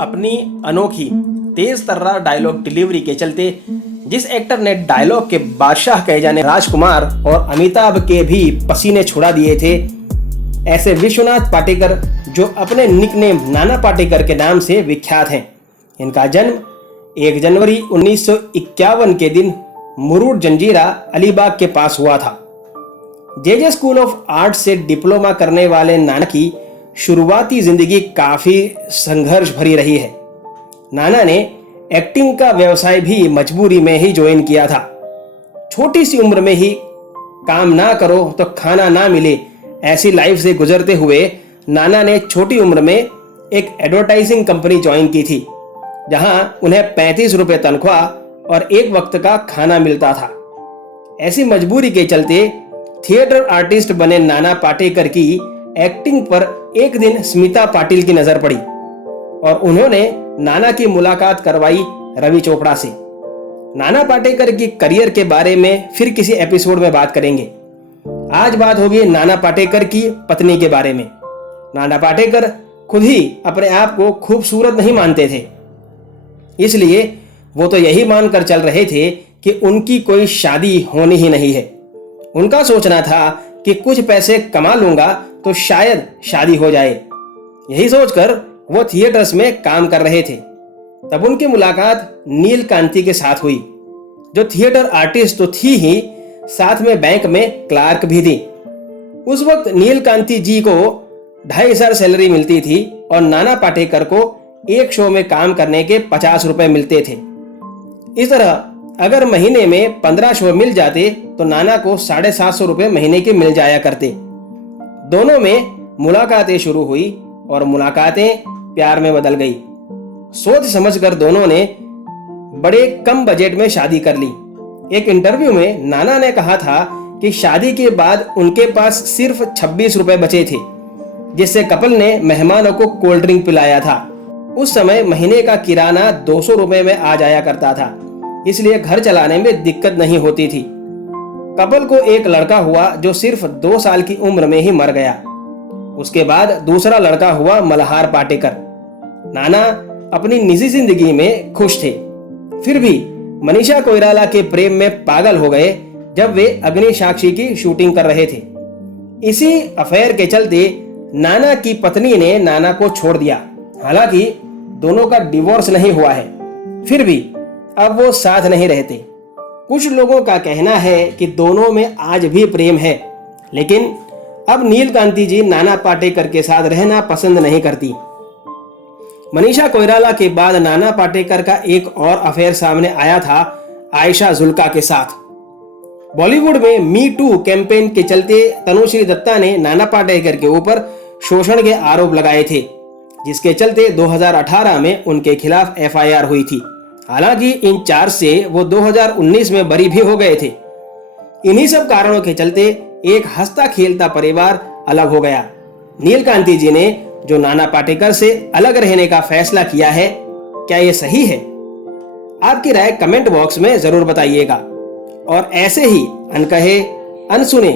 अपनी अनोखी तेज तर्रार dialogue delivery के चलते जिस एक्टर ने डायलॉग के बादशाह कहे जाने राजकुमार और अमिताभ के भी पसीने छुड़ा दिए थे, ऐसे विश्वनाथ पाटेकर जो अपने निकनेम नाना पाटेकर के नाम से विख्यात हैं। इनका जन्म 1 जनवरी 1951 के दिन मुरूड जंजीरा अलीबाग के पास हुआ था। जे स्कूल ऑफ आर्ट से डिप्लोमा करने वाले नाना की शुरुआती जिंदगी काफी संघर्ष भरी रही है। नाना ने एक्टिंग का व्यवसाय भी मजबूरी में ही ज्वाइन किया था। छोटी सी उम्र में ही काम ना करो तो खाना ना मिले, ऐसी लाइफ से गुजरते हुए नाना ने छोटी उम्र में एक एडवर्टाइजिंग कंपनी ज्वाइन की थी, जहां उन्हें 35 रुपए तनख्वाह और एक वक्त का खाना मिलता था। ऐसी मजबूरी के चलते थिएटर आर्टिस्ट बने नाना पाटेकर की एक्टिंग पर एक दिन स्मिता पाटिल की नजर पड़ी और उन्होंने नाना की मुलाकात करवाई रवि चोपड़ा से। नाना पाटेकर की करियर के बारे में फिर किसी एपिसोड में बात करेंगे। आज बात होगी नाना पाटेकर की पत्नी के बारे में। नाना पाटेकर खुद ही अपने आप को खूबसूरत नहीं मानते थे, इसलिए वो तो यही मानकर चल रहे थे कि उनकी कोई शादी होनी ही नहीं है। उनका सोचना था कि कुछ पैसे कमा लूंगा तो शायद शादी हो जाए। यही सोचकर वो थिएटर्स में काम कर रहे थे। तब उनकी मुलाकात नील कांति के साथ हुई, जो थिएटर आर्टिस्ट तो थी ही, साथ में बैंक में क्लार्क भी थी। उस वक्त नील कांति जी को 2,500 सैलरी मिलती थी और नाना पाटेकर को एक शो में काम करने के 50 रुपए मिलते थे। इस तरह अगर महीने में 15 शो मिल जाते तो नाना को 750 रुपए महीने के मिल जाया करते। दोनों में मुलाकातें शुरू हुई और मुलाकातें प्यार में बदल गई। सोच समझकर दोनों ने बड़े कम बजट में शादी कर ली। एक इंटरव्यू में नाना ने कहा था कि शादी के बाद उनके पास सिर्फ 26 रुपए बचे थे, जिससे कपल ने मेहमानों को कोल्ड ड्रिंक पिलाया था। उस समय महीने का किराना 200 रुपए में आ जाया करता था, इसलिए घर चलाने में दिक्कत नहीं होती थी। कपल को एक लड़का हुआ जो सिर्फ 2 साल की उम्र में ही मर गया। उसके बाद दूसरा लड़का हुआ मल्हार पाटेकर। नाना अपनी निजी जिंदगी में खुश थे, फिर भी मनीषा कोइराला के प्रेम में पागल हो गए जब वे अग्नि साक्षी की शूटिंग कर रहे थे। इसी अफेयर के चलते नाना की पत्नी ने नाना को छोड़ दिया। हालांकि दोनों का डिवोर्स नहीं हुआ है, फिर भी अब वो साथ नहीं रहते। कुछ लोगों का कहना है कि दोनों में आज भी प्रेम है, लेकिन अब नील कांति जी नाना पाटेकर के साथ रहना पसंद नहीं करती। मनीषा कोइराला के बाद नाना पाटेकर का एक और अफेयर सामने आया था आयशा जुल्का के साथ। बॉलीवुड में मी टू कैंपेन के चलते तनुश्री दत्ता ने नाना पाटेकर के ऊपर शोषण के आरोप लगाए थे, जिसके चलते 2018 में उनके खिलाफ FIR हुई थी। हालांकि इन चार्ज से वो 2019 में बरी भी हो गए थे। इन्हीं सब कारणों के चलते एक हंसता खेलता परिवार अलग हो गया। नील कांति जी ने जो नाना पाटेकर से अलग रहने का फैसला किया है, क्या ये सही है? आपकी राय कमेंट बॉक्स में जरूर बताइएगा। और ऐसे ही अनकहे अनसुने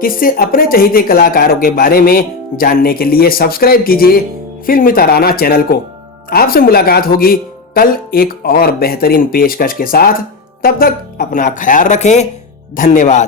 किससे अपने चहेते कलाकारों के बारे में जानने के लिए सब्सक्राइब कीजिए फिल्मी तराना चैनल को। आपसे मुलाकात होगी कल एक और बेहतरीन पेशकश के साथ। तब तक अपना ख्याल रखें। धन्यवाद।